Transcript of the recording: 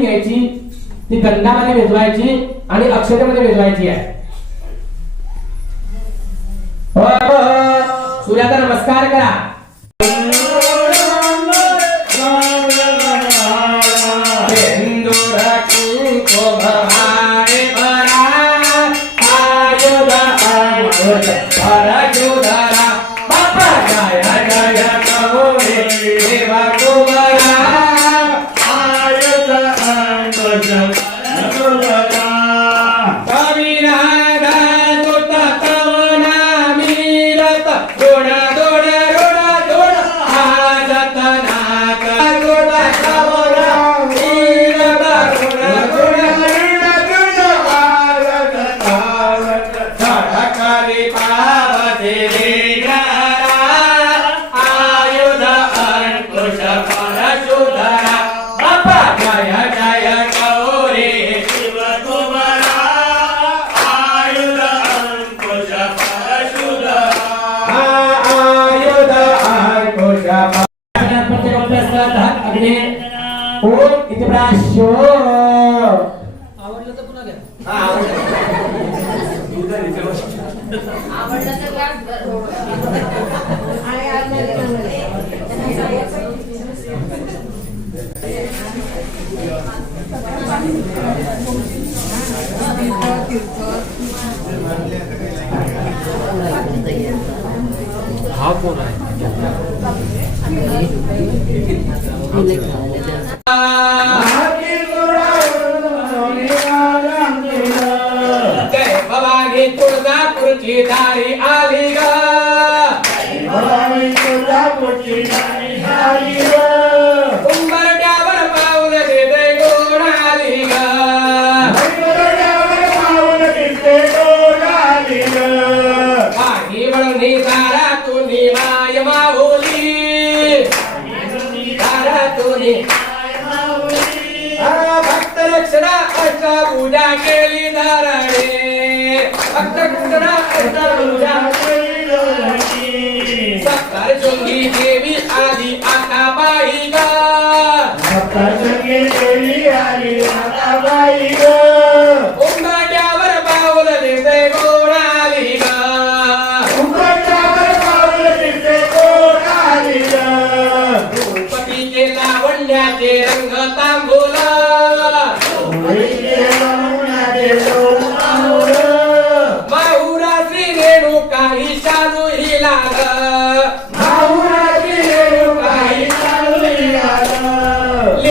घ्यायची, ती गंधामध्ये भिजवायची आणि अक्षतेमध्ये भिजवायची आहे. सूर्याचा नमस्कार करा. आवडलं तर पुन्हा घ्या. हा कोण आहे? भवानी तुळजापूरची दारी आली ग. भवानी तुळजापूरची दारी आली ग. उंबरठ्यावर पाऊल देते गोड आली ग. उंबरठ्यावर पाऊल देते गोड आली ग. पाणी वळणी दारा तुनी माय माऊली. दारा तुनी भक्त रक्षणा अष्टा पूजा केली धरणे. भक्त रक्षणा अष्टा पूजा सत्तर शृंगी देवी आली आता बाई ग. सत्तर शृंगी देवी आली आता बाई ग. उंबरठ्यावर पाऊल देते गोड आली ग. उंबरठ्यावर पाऊल देते गोड आली ग. द्रौपदीचे लावण्याचे रंग तांबूल. होळीचे लावण्याचे